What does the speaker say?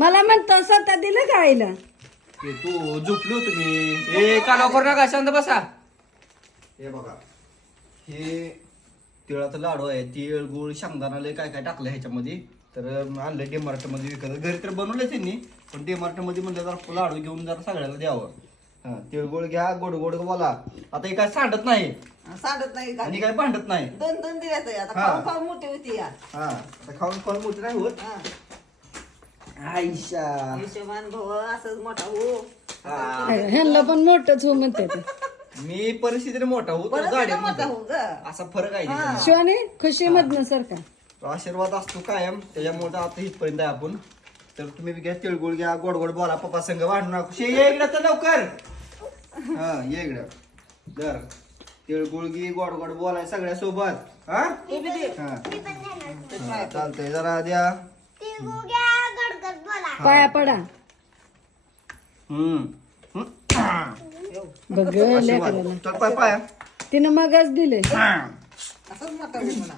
मला म्हणतो स्वतः दिलं का आईला? ते तू झोपलो तुम्ही ए कालवा करू नका शांत बसा. हे बघा हे तिळाचं लाडू आहे. तिळ गुळ शेंगदाणा लय काय काय टाकलं ह्याच्यामध्ये. तर आणलं डीमार्ट मध्ये विकत. घरी तर बनवलं त्यांनी पण डीमार्ट मध्ये म्हणलं जरा लाडू घेऊन जरा सगळ्याला द्यावं. हा तिळगुळ घ्या गोड गोड बोला. आता हे काय सांडत नाही सांडत नाही का? आणि काय भांडत नाही. 2-2 दिवस आहे आता. हा. खाऊन खाऊन मोठी होती या. हा आता खाऊन खाऊन मोठी नाही होत. हा. आईशा हिशोबान भाऊ असंच मोठा हो. हा. ह्यांना पण मोठंच हो म्हणते ते. मी परिस्थितीने मोठा होतो परत गाडी सुद्धा मोठा हो ग. असा फरक आहे त्याच्यामध्ये. शिवानी खुशी मधनं सारखा. तो आशीर्वाद असतो कायम त्याच्यामुळे आता इथपर्यंत आहे आपण. तर तुम्ही बी घ्या तिळगुळ घ्या गोड गोड बोला पप्पा संग वाढू नका. ये इकडं तर लवकर. हा ये इकडं दर तिळगुळ घे गोड गोड बोलाय सगळ्या सोबत. हा तू बी दे. हा चालतंय जरा द्या. पाया पडा. बघ आशीर्वाद. लेकराला चल पाय पाया. तिनं मगच दिले. असंच मोठा हो म्हणा.